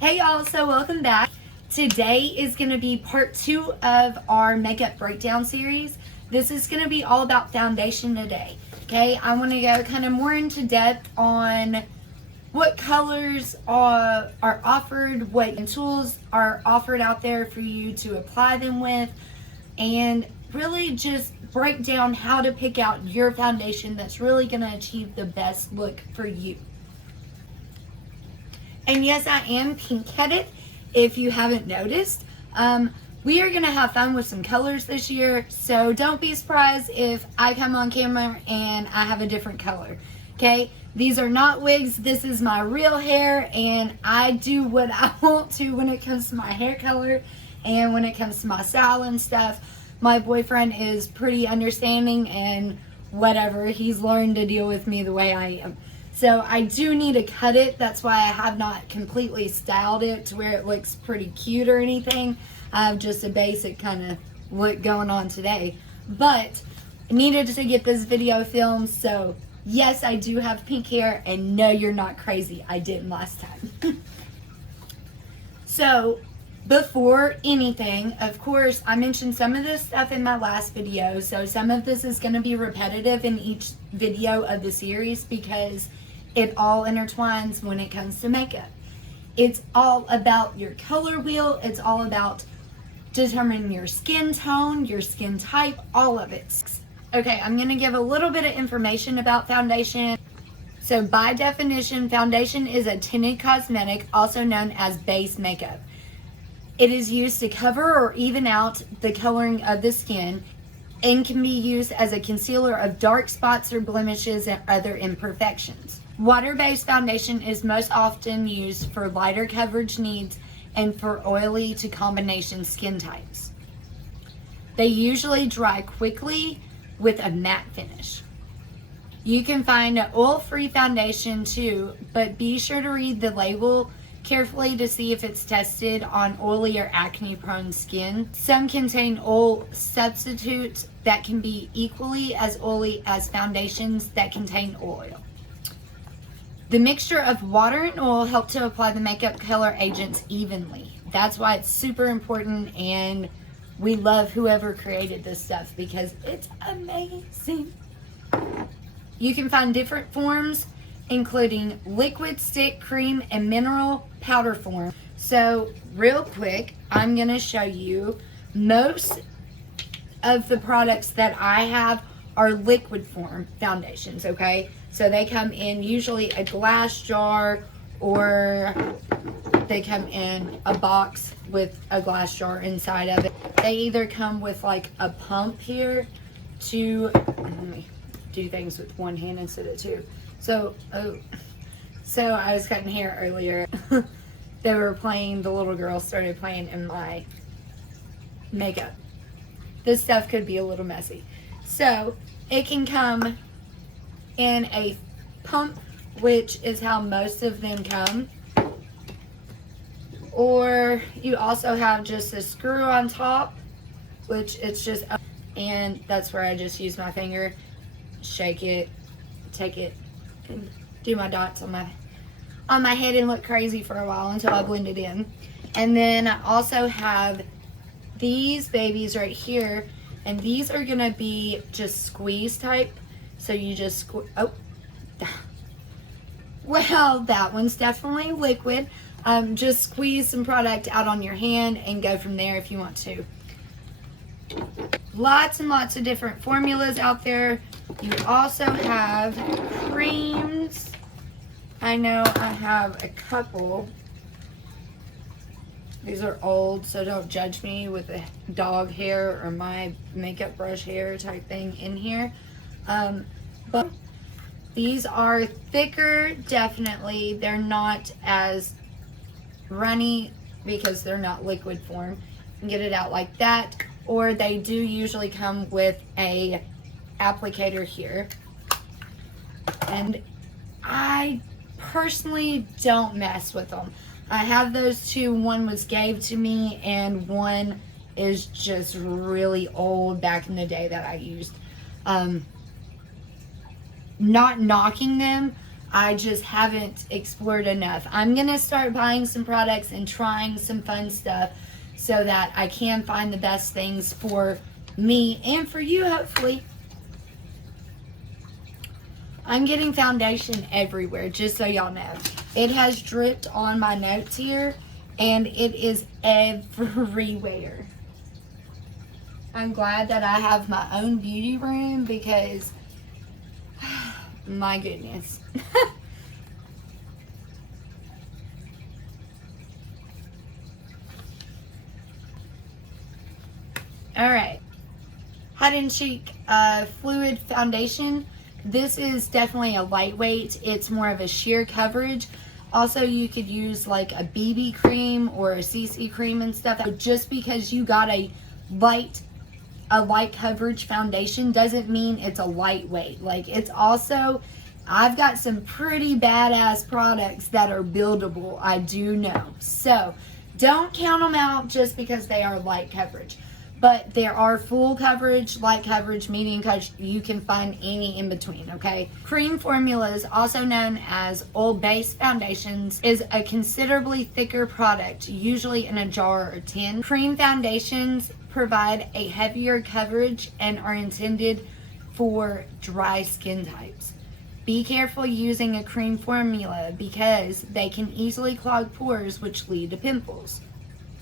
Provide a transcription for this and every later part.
Hey y'all, so welcome back. Today is going to be part 2 of our makeup breakdown series. This is going to be all about foundation today. Okay, I want to go kind of more into depth on what colors are offered, what tools are offered out there for you to apply them with, and really just break down how to pick out your foundation that's really going to achieve the best look for you. And yes, I am pink-headed, if you haven't noticed. We are going to have fun with some colors this year, so don't be surprised if I come on camera and I have a different color, okay? These are not wigs. This is my real hair, and I do what I want to when it comes to my hair color and when it comes to my style and stuff. My boyfriend is pretty understanding and whatever. He's learned to deal with me the way I am. So I do need to cut it. That's why I have not completely styled it to where it looks pretty cute or anything. I have just a basic kind of look going on today. But I needed to get this video filmed. So yes, I do have pink hair. And no, you're not crazy. I didn't last time. So before anything, of course, I mentioned some of this stuff in my last video. So some of this is going to be repetitive in each video of the series because it all intertwines when it comes to makeup. It's all about your color wheel. It's all about determining your skin tone, your skin type, all of it. Okay, I'm going to give a little bit of information about foundation. So by definition, foundation is a tinted cosmetic, also known as base makeup. It is used to cover or even out the coloring of the skin and can be used as a concealer of dark spots or blemishes and other imperfections. Water-based foundation is most often used for lighter coverage needs and for oily to combination skin types. They usually dry quickly with a matte finish. You can find an oil-free foundation too, but be sure to read the label carefully to see if it's tested on oily or acne-prone skin. Some contain oil substitutes that can be equally as oily as foundations that contain oil. The mixture of water and oil help to apply the makeup color agents evenly. That's why it's super important, and we love whoever created this stuff because it's amazing. You can find different forms, including liquid, stick, cream, and mineral powder form. So real quick, I'm going to show you most of the products that I have are liquid form foundations, okay? So they come in usually a glass jar, or they come in a box with a glass jar inside of it. They either come with like a pump here to, let me do things with one hand instead of two. So I was cutting hair earlier. They were playing, the little girl started playing in my makeup. This stuff could be a little messy. So it can come in a pump, which is how most of them come. Or you also have just a screw on top, which it's just, and that's where I just use my finger, shake it, take it, and do my dots on my head and look crazy for a while until I blend it in. And then I also have these babies right here, and these are gonna be just squeeze type. So you just well, that one's definitely liquid. Just squeeze some product out on your hand and go from there if you want to. Lots and lots of different formulas out there. You also have creams. I know I have a couple. These are old, so don't judge me with the dog hair or my makeup brush hair type thing in here. But these are thicker, definitely. They're not as runny because they're not liquid form. You can get it out like that, or they do usually come with a applicator here. And I personally don't mess with them. I have those two. One was gave to me and one is just really old back in the day that I used. Not knocking them. I just haven't explored enough. I'm going to start buying some products and trying some fun stuff so that I can find the best things for me and for you, hopefully. I'm getting foundation everywhere, just so y'all know. It has dripped on my notes here, and it is everywhere. I'm glad that I have my own beauty room because, my goodness. Alright. Hide & Chic Fluid Foundation. This is definitely a lightweight. It's more of a sheer coverage. Also, you could use like a BB cream or a CC cream and stuff. Just because you got a light coverage foundation doesn't mean it's a lightweight. Like, it's also, I've got some pretty badass products that are buildable, I do know. So don't count them out just because they are light coverage. But there are full coverage, light coverage, medium coverage. You can find any in between, okay? Cream formulas, also known as oil-based foundations, is a considerably thicker product, usually in a jar or tin. Cream foundations provide a heavier coverage and are intended for dry skin types. Be careful using a cream formula because they can easily clog pores, which lead to pimples.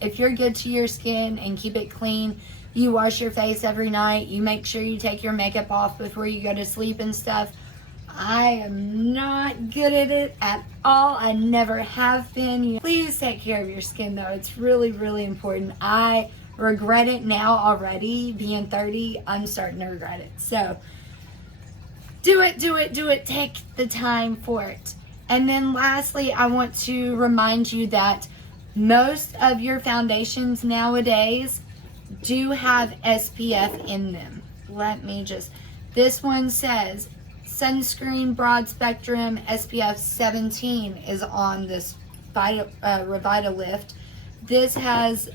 If you're good to your skin and keep it clean, you wash your face every night, you make sure you take your makeup off before you go to sleep and stuff. I am not good at it at all. I never have been. Please take care of your skin though. It's really, really important. I regret it now already. Being 30, I'm starting to regret it. So do it, do it, do it. Take the time for it. And then lastly, I want to remind you that most of your foundations nowadays do have SPF in them. Let me just, this one says sunscreen broad spectrum SPF 17 is on this Revitalift. This has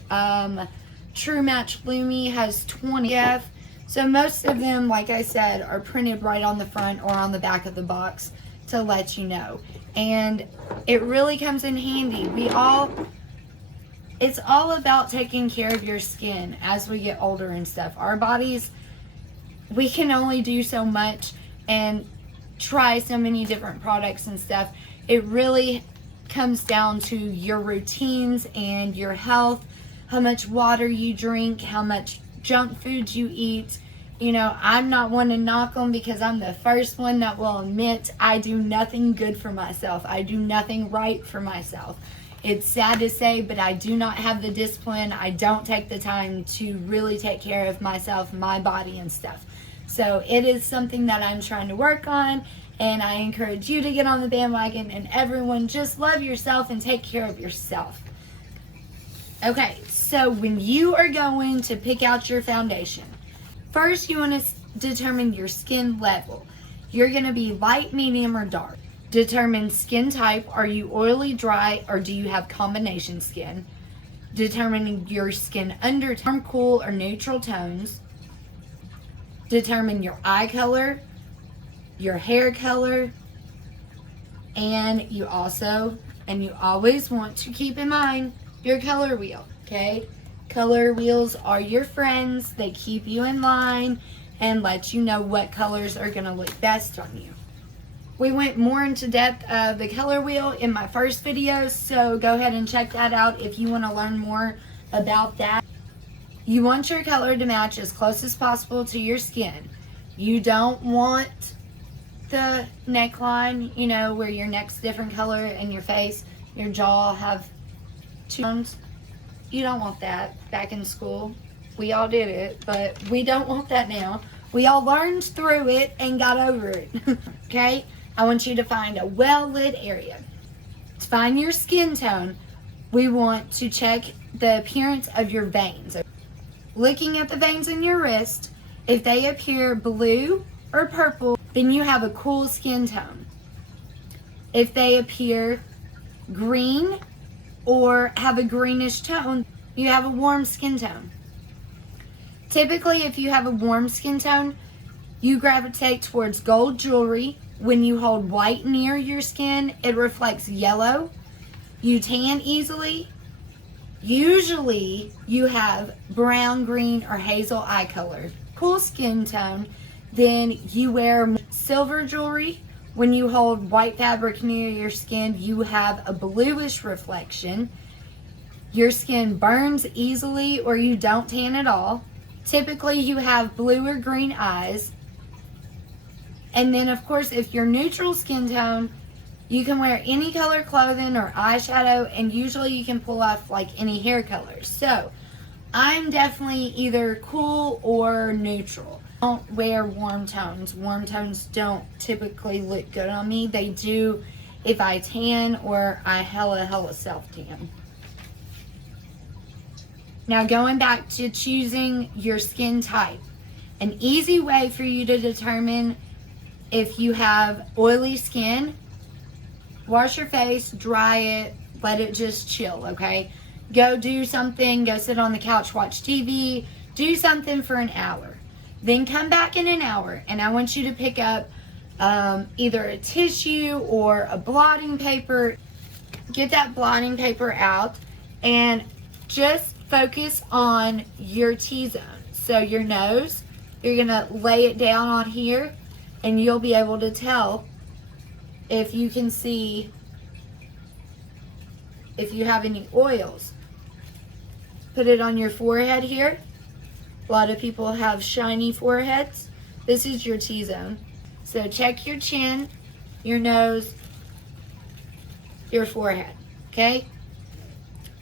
True Match Lumi has 20 SPF. So most of them, like I said, are printed right on the front or on the back of the box to let you know. And it really comes in handy. It's all about taking care of your skin as we get older and stuff. Our bodies, we can only do so much and try so many different products and stuff. It really comes down to your routines and your health, how much water you drink, how much junk food you eat. You know, I'm not one to knock them because I'm the first one that will admit I do nothing good for myself. I do nothing right for myself. It's sad to say, but I do not have the discipline. I don't take the time to really take care of myself, my body and stuff. So it is something that I'm trying to work on, and I encourage you to get on the bandwagon, and everyone just love yourself and take care of yourself. Okay, so when you are going to pick out your foundation, first you want to determine your skin level. You're going to be light, medium, or dark. Determine skin type. Are you oily, dry, or do you have combination skin? Determining your skin undertone, cool, or neutral tones. Determine your eye color, your hair color, and you always want to keep in mind your color wheel, okay? Color wheels are your friends. They keep you in line and let you know what colors are going to look best on you. We went more into depth of the color wheel in my first video, so go ahead and check that out if you want to learn more about that. You want your color to match as close as possible to your skin. You don't want the neckline, you know, where your neck's different color and your face, your jaw have two tones. You don't want that. Back in school, we all did it, but we don't want that now. We all learned through it and got over it, okay? I want you to find a well-lit area. To find your skin tone, we want to check the appearance of your veins. Looking at the veins in your wrist, if they appear blue or purple, then you have a cool skin tone. If they appear green or have a greenish tone, you have a warm skin tone. Typically, if you have a warm skin tone, you gravitate towards gold jewelry, when you hold white near your skin, it reflects yellow. You tan easily. Usually you have brown, green, or hazel eye color. Cool skin tone. Then you wear silver jewelry. When you hold white fabric near your skin, you have a bluish reflection. Your skin burns easily or you don't tan at all. Typically you have blue or green eyes. And then of course, if you're neutral skin tone, you can wear any color clothing or eyeshadow, and usually you can pull off like any hair colors. So I'm definitely either cool or neutral. Don't wear warm tones. Warm tones don't typically look good on me. They do if I tan or I hella self-tan. Now going back to choosing your skin type. An easy way for you to determine if you have oily skin, wash your face, dry it, let it just chill, okay? Go do something, go sit on the couch, watch TV, do something for an hour. Then come back in an hour, and I want you to pick up either a tissue or a blotting paper. Get that blotting paper out and just focus on your T-zone. So your nose, you're gonna lay it down on here, and you'll be able to tell if you can see if you have any oils. Put it on your forehead here. A lot of people have shiny foreheads. This is your T-zone. So check your chin, your nose, your forehead, okay?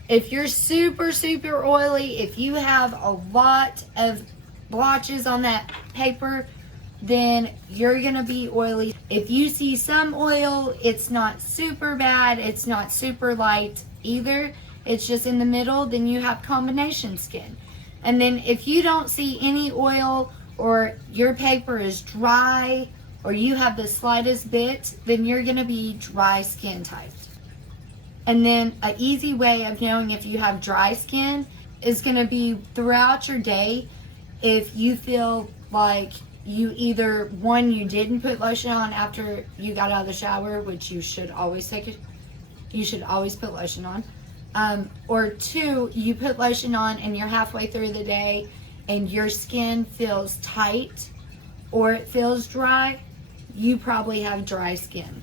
If you're super oily, if you have a lot of blotches on that paper, then you're gonna be oily. If you see some oil, it's not super bad, it's not super light either, it's just in the middle, then you have combination skin. And then if you don't see any oil, or your paper is dry, or you have the slightest bit, then you're gonna be dry skin type. And then an easy way of knowing if you have dry skin is gonna be throughout your day. If you feel like you either, one, you didn't put lotion on after you got out of the shower, which you should always put lotion on. Or two, you put lotion on and you're halfway through the day and your skin feels tight or it feels dry, you probably have dry skin.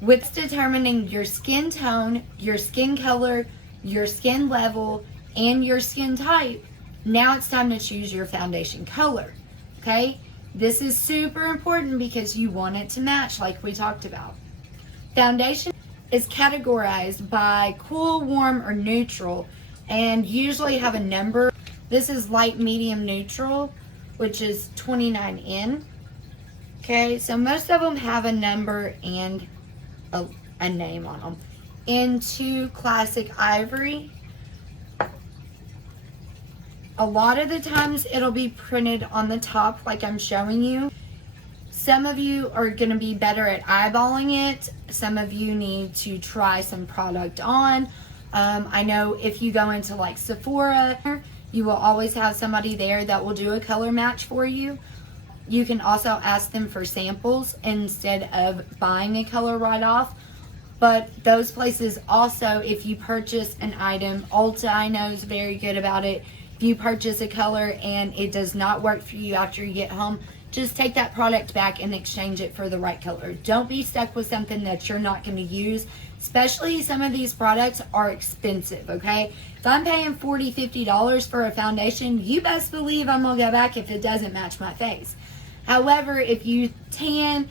With determining your skin tone, your skin color, your skin level, and your skin type, now it's time to choose your foundation color, okay? This is super important because you want it to match like we talked about. Foundation is categorized by cool, warm, or neutral, and usually have a number. This is light, medium, neutral, which is 29N. Okay, so most of them have a number and a name on them. Into classic ivory. A lot of the times it'll be printed on the top like I'm showing you. Some of you are going to be better at eyeballing it. Some of you need to try some product on. I know if you go into like Sephora, you will always have somebody there that will do a color match for you. You can also ask them for samples instead of buying a color right off. But those places also, if you purchase an item, Ulta I know is very good about it. If you purchase a color and it does not work for you after you get home, just take that product back and exchange it for the right color. Don't be stuck with something that you're not going to use. Especially some of these products are expensive, okay? If I'm paying $40, $50 for a foundation, you best believe I'm going to go back if it doesn't match my face. However, if you tan,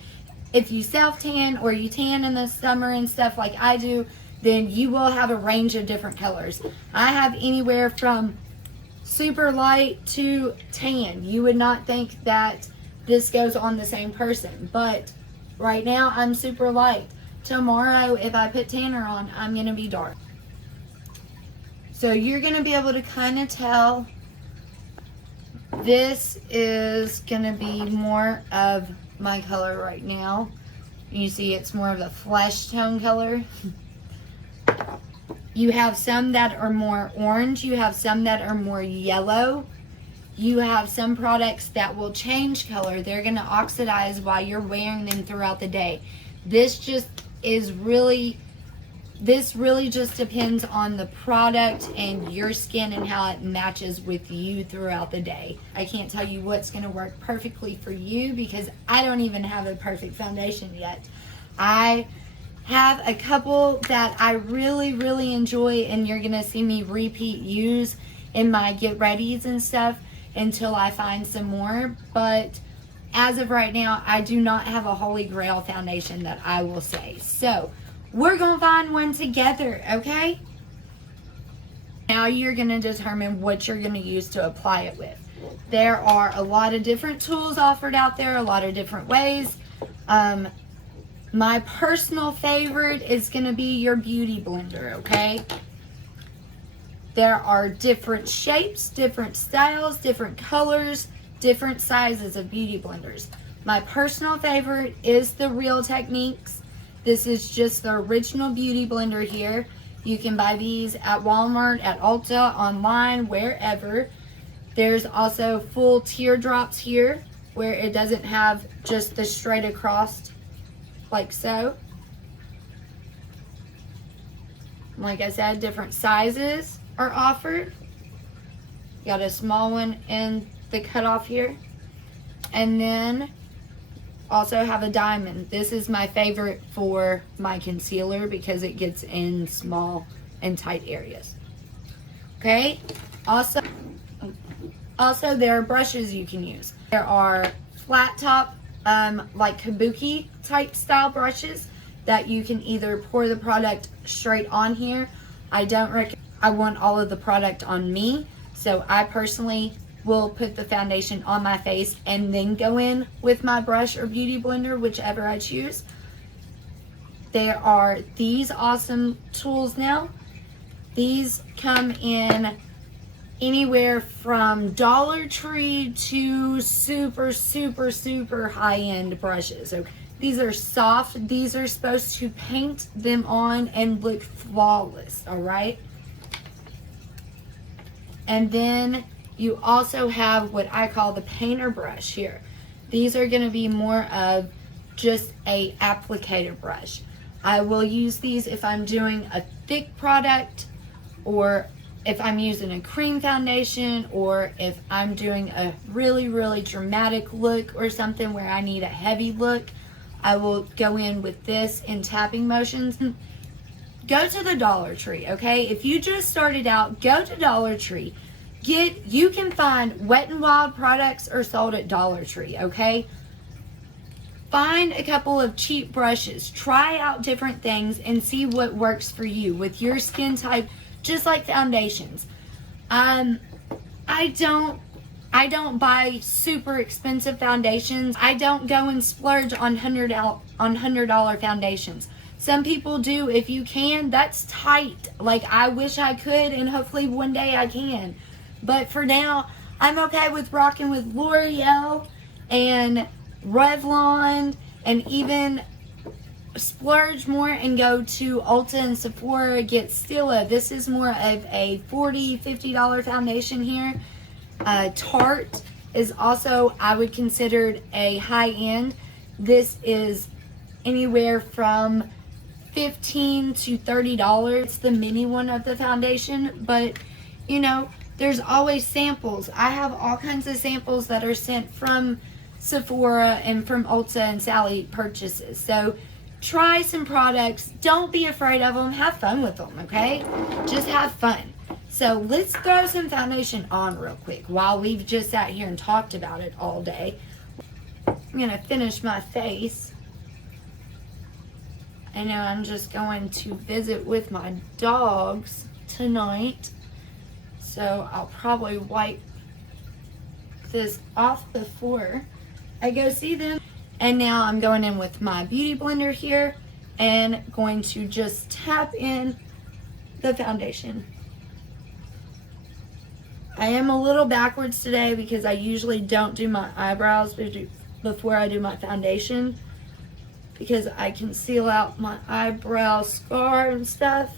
if you self-tan or you tan in the summer and stuff like I do, then you will have a range of different colors. I have anywhere from super light to tan. You would not think that this goes on the same person, but right now I'm super light. Tomorrow, if I put tanner on, I'm gonna be dark. So you're gonna be able to kind of tell. This is gonna be more of my color right now. You see it's more of a flesh tone color. You have some that are more orange, you have some that are more yellow, You have some products that will change color. They're going to oxidize while you're wearing them throughout the day. This really just depends on the product and your skin and how it matches with you throughout the day. I can't tell you what's going to work perfectly for you because I don't even have a perfect foundation yet. I have a couple that I really, really enjoy, and you're going to see me repeat use in my get readies and stuff until I find some more. But as of right now, I do not have a holy grail foundation that I will say. So we're going to find one together, okay? Now you're going to determine what you're going to use to apply it with. There are a lot of different tools offered out there, a lot of different ways. My personal favorite is going to be your beauty blender, okay? There are different shapes, different styles, different colors, different sizes of beauty blenders. My personal favorite is the Real Techniques. This is just the original beauty blender here. You can buy these at Walmart, at Ulta, online, wherever. There's also full teardrops here where it doesn't have just the straight across like so. Like I said, different sizes are offered. Got a small one in the cutoff here. And then also have a diamond. This is my favorite for my concealer because it gets in small and tight areas. Okay, also there are brushes you can use. There are flat top like kabuki type style brushes that you can either pour the product straight on here. I want all of the product on me, so I personally will put the foundation on my face and then go in with my brush or beauty blender, whichever I choose. There are these awesome tools now. These come in anywhere from Dollar Tree to super, super, super high-end brushes. Okay. These are soft. These are supposed to paint them on and look flawless, all right? And then you also have what I call the painter brush here. These are going to be more of just a applicator brush. I will use these if I'm doing a thick product, or if I'm using a cream foundation, or if I'm doing a really, really dramatic look or something where I need a heavy look. I will go in with this in tapping motions. Go to the Dollar Tree, okay? If you just started out, go to Dollar Tree. You can find Wet n Wild products are sold at Dollar Tree, okay? Find a couple of cheap brushes. Try out different things and see what works for you with your skin type, just like foundations. I don't buy super expensive foundations. I don't go and splurge on $100 foundations. Some people do. If you can, that's tight. Like, I wish I could, and hopefully one day I can. But for now, I'm okay with rocking with L'Oreal and Revlon, and even splurge more and go to Ulta and Sephora, get Stila. This is more of a $40, $50 foundation here. Tarte is also, I would consider a high end. This is anywhere from $15 to $30. It's the mini one of the foundation, but you know, there's always samples. I have all kinds of samples that are sent from Sephora and from Ulta and Sally purchases. So try some products. Don't be afraid of them. Have fun with them, okay? Just have fun. So let's throw some foundation on real quick while we've just sat here and talked about it all day. I'm going to finish my face. I know I'm just going to visit with my dogs tonight. So I'll probably wipe this off before I go see them. And now I'm going in with my beauty blender here and going to just tap in the foundation. I am a little backwards today because I usually don't do my eyebrows before I do my foundation, because I conceal out my eyebrow scar and stuff.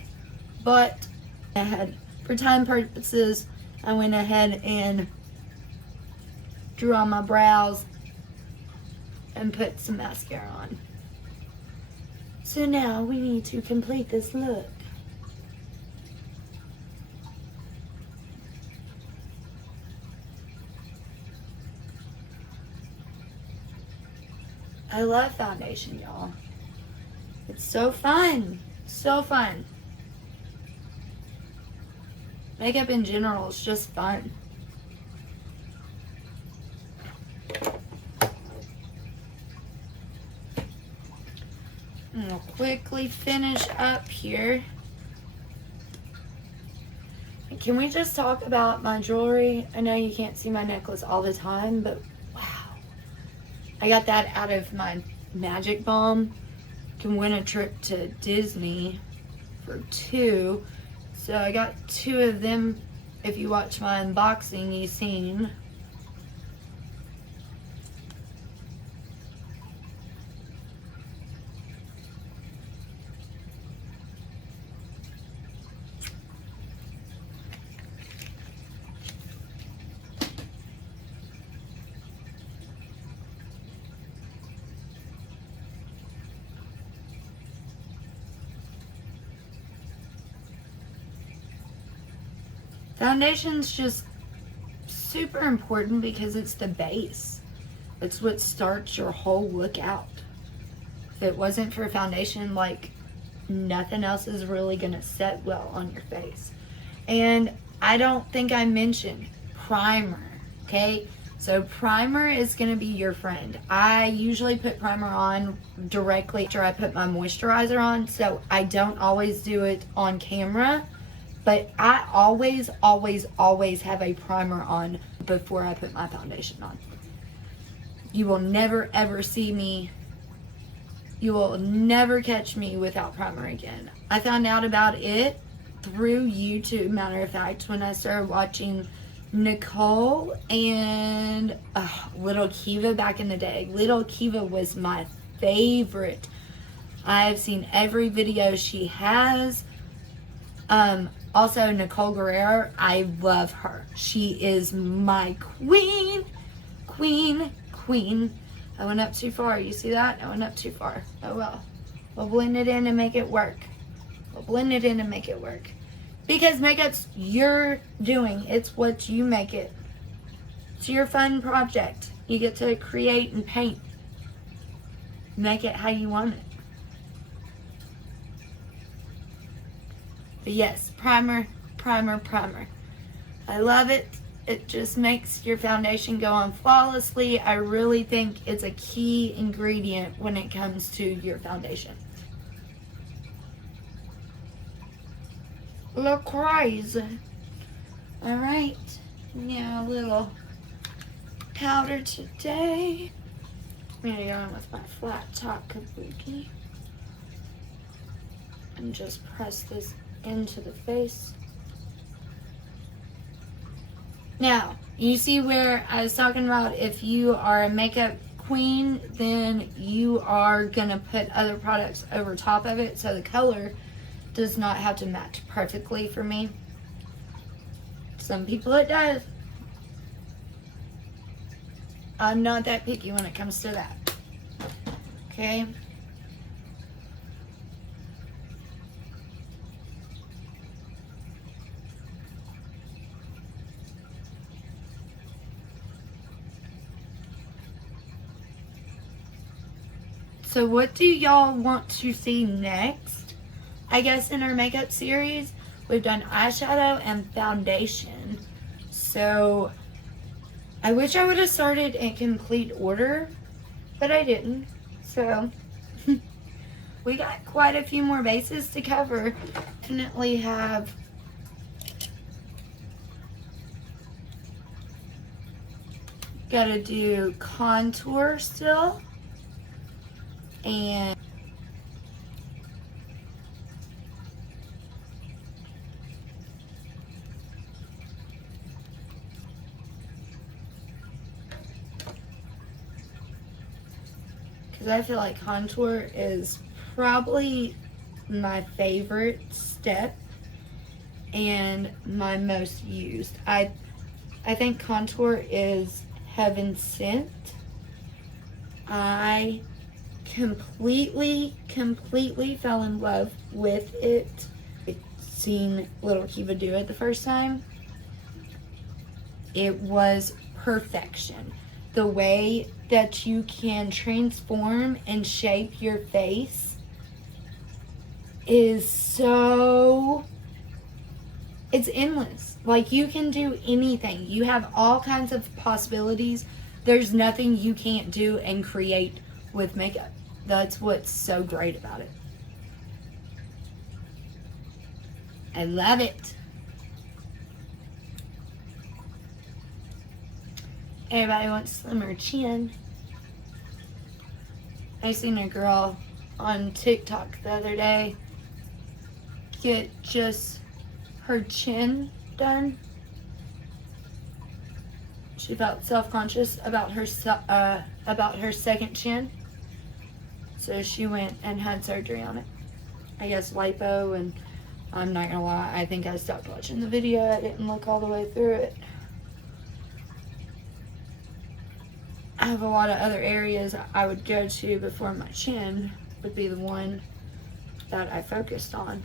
But for time purposes, I went ahead and draw my brows, and put some mascara on. So now we need to complete this look. I love foundation, y'all. It's so fun. So fun. Makeup in general is just fun. I'm gonna quickly finish up here. Can we just talk about my jewelry? I know you can't see my necklace all the time, but wow. I got that out of my Magic Bomb. Can win a trip to Disney for 2. So I got 2 of them. If you watch my unboxing, you've seen. Foundation's just super important because it's the base. It's what starts your whole look out. If it wasn't for foundation, like, nothing else is really gonna set well on your face. And I don't think I mentioned primer, okay? So primer is gonna be your friend. I usually put primer on directly after I put my moisturizer on, so I don't always do it on camera. But I always, always, always have a primer on before I put my foundation on. You will never, ever see me. You will never catch me without primer again. I found out about it through YouTube, matter of fact, when I started watching Nicole and Little Kiva back in the day. Little Kiva was my favorite. I've seen every video she has. Also, Nicole Guerrero, I love her. She is my queen. I went up too far. You see that? I went up too far. Oh well. We'll blend it in and make it work. Because makeup's your doing. It's what you make it. It's your fun project. You get to create and paint. Make it how you want it. But yes, primer. I love it. It just makes your foundation go on flawlessly. I really think it's a key ingredient when it comes to your foundation. Look crazy. Alright, now a little powder today. I'm gonna go in with my flat top kabuki and just press this into the face. Now, you see where I was talking about if you are a makeup queen, then you are gonna put other products over top of it so the color does not have to match perfectly for me. Some people it does. I'm not that picky when it comes to that. Okay? So what do y'all want to see next? I guess in our makeup series, we've done eyeshadow and foundation. So I wish I would have started in complete order, but I didn't. So we got quite a few more bases to cover. Definitely have gotta do contour still. And because I feel like contour is probably my favorite step and my most used. I think contour is heaven sent. I completely fell in love with it. Seeing little Kiva do it the first time, it was perfection. The way that you can transform and shape your face is so, it's endless. Like, you can do anything. You have all kinds of possibilities. There's nothing you can't do and create with makeup. That's what's so great about it. I love it. Everybody wants slimmer chin. I seen a girl on TikTok the other day get just her chin done. She felt self-conscious about her second chin, so she went and had surgery on it. I guess lipo, and I'm not gonna lie, I think I stopped watching the video. I didn't look all the way through it. I have a lot of other areas I would go to before my chin would be the one that I focused on.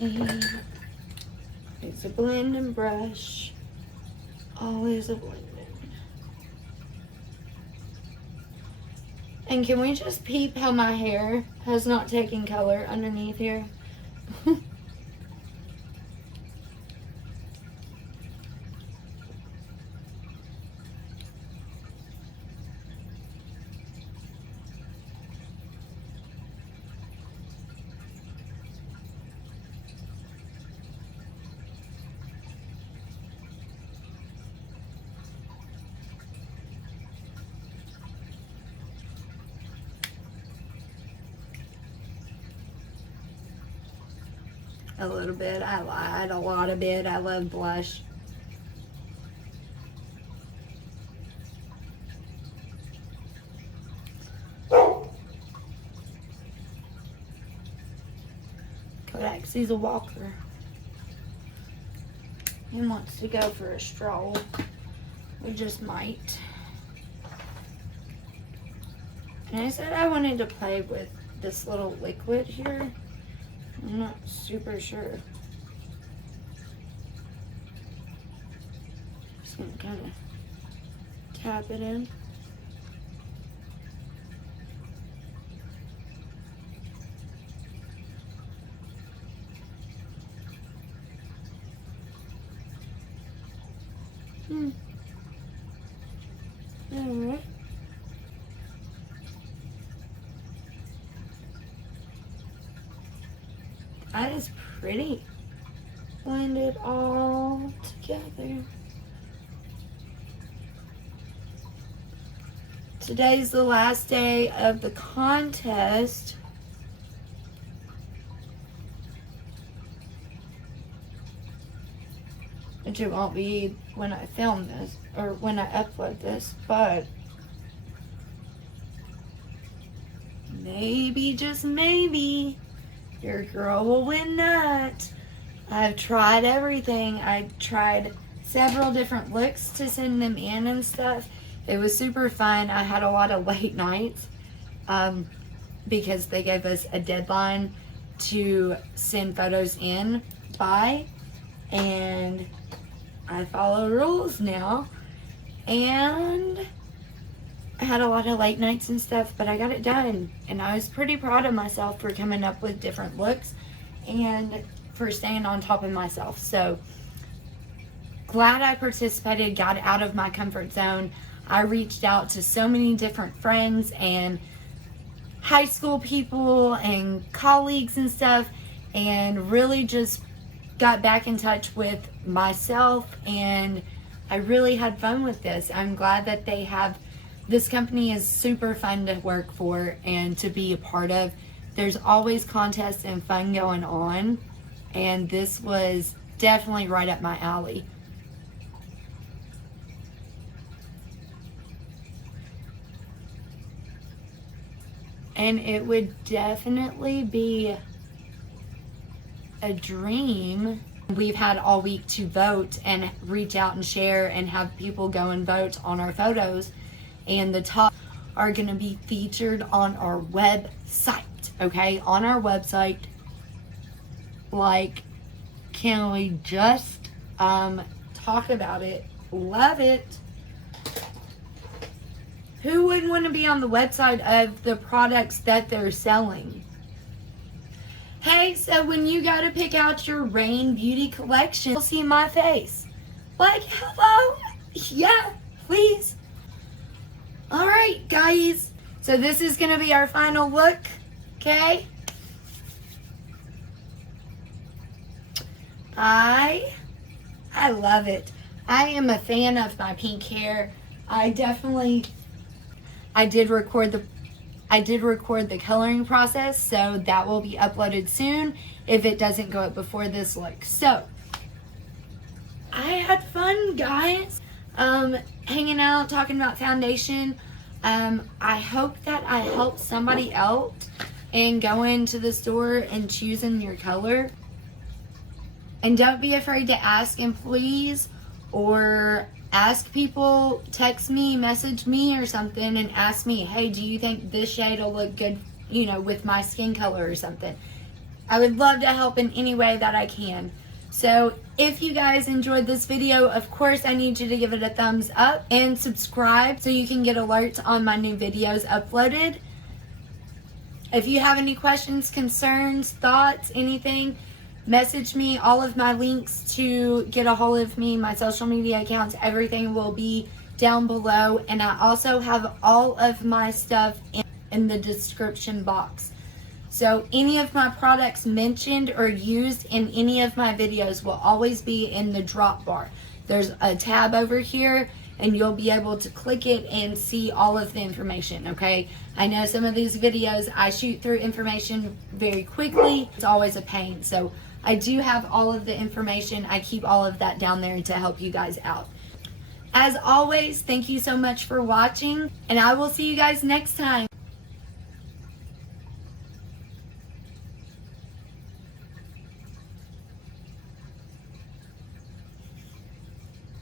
And it's a blending brush. Always a blending. And can we just peep how my hair has not taken color underneath here? A little bit. I lied. A lot of it. I love blush. Kodak sees a walker and wants to go for a stroll. We just might. And I said I wanted to play with this little liquid here. I'm not super sure. Just gonna kind of tap it in. Alright. That is pretty. Blend it all together. Today's the last day of the contest. Which it won't be when I film this or when I upload this, but maybe, just maybe, your girl will win that. I've tried everything. I tried several different looks to send them in and stuff. It was super fun. I had a lot of late nights because they gave us a deadline to send photos in by, and I follow rules now. And I had a lot of late nights and stuff, but I got it done. And I was pretty proud of myself for coming up with different looks and for staying on top of myself. So glad I participated, got out of my comfort zone. I reached out to so many different friends and high school people and colleagues and stuff, and really just got back in touch with myself, and I really had fun with this. I'm glad that they have, this company is super fun to work for and to be a part of. There's always contests and fun going on, and this was definitely right up my alley. And it would definitely be a dream. We've had all week to vote and reach out and share and have people go and vote on our photos. And the top are going to be featured on our website, okay? On our website. Like, can we just talk about it? Love it. Who wouldn't want to be on the website of the products that they're selling? Hey, so when you go to pick out your Rain Beauty collection, you'll see my face. Like, hello? Yeah, please. Alright, guys. So this is going to be our final look, okay? I love it. I am a fan of my pink hair. I did record the coloring process, so that will be uploaded soon if it doesn't go up before this look. So I had fun, guys, hanging out, talking about foundation. I hope that I helped somebody else in going to the store and choosing your color. And don't be afraid to ask employees or ask people, text me, message me or something and ask me, hey, do you think this shade will look good, you know, with my skin color or something? I would love to help in any way that I can. So if you guys enjoyed this video, of course I need you to give it a thumbs up and subscribe so you can get alerts on my new videos uploaded. If you have any questions, concerns, thoughts, anything, message me. All of my links to get a hold of me, my social media accounts, everything will be down below. And I also have all of my stuff in the description box. So any of my products mentioned or used in any of my videos will always be in the drop bar. There's a tab over here and you'll be able to click it and see all of the information, okay? I know some of these videos I shoot through information very quickly. It's always a pain. So I do have all of the information. I keep all of that down there to help you guys out. As always, thank you so much for watching, and I will see you guys next time.